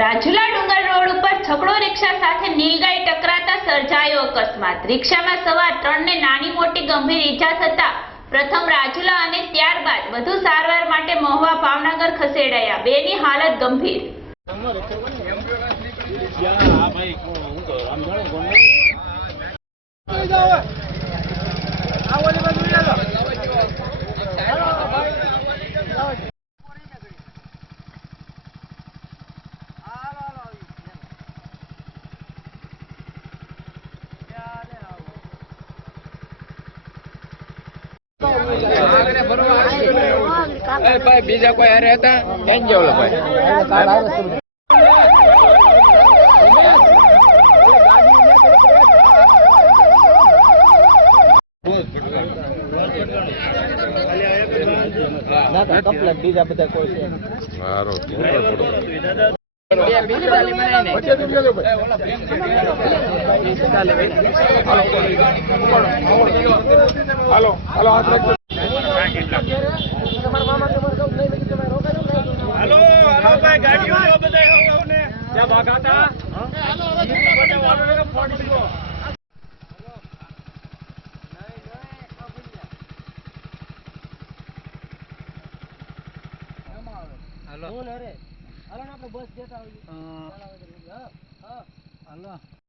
રાજુલા ડુંગર રોડ ઉપર છકડો રિક્ષા સાથે નીલગાય ટકરાતા સર્જાયો અકસ્માત। રિક્ષામાં સવાર 3 ને નાની મોટી ગંભીર ઈજા થતા પ્રથમ રાજુલા અને ત્યારબાદ વધુ સારવાર માટે મહુવા ભાવનગર ખસેડાયા। બેની હાલત ગંભીર। भाई बीजा कोई आ रहा था क्या बोलो भाई बीजा बता कोई हेलो हेलो हेलो हेलो भाई गाड़ी वाला बताओ ने क्या भागा था हेलो वालों ने फोड़ दियो हेलो बोल रे हेलो ना આપણે બસ જતા આવીએ હા હા હાલો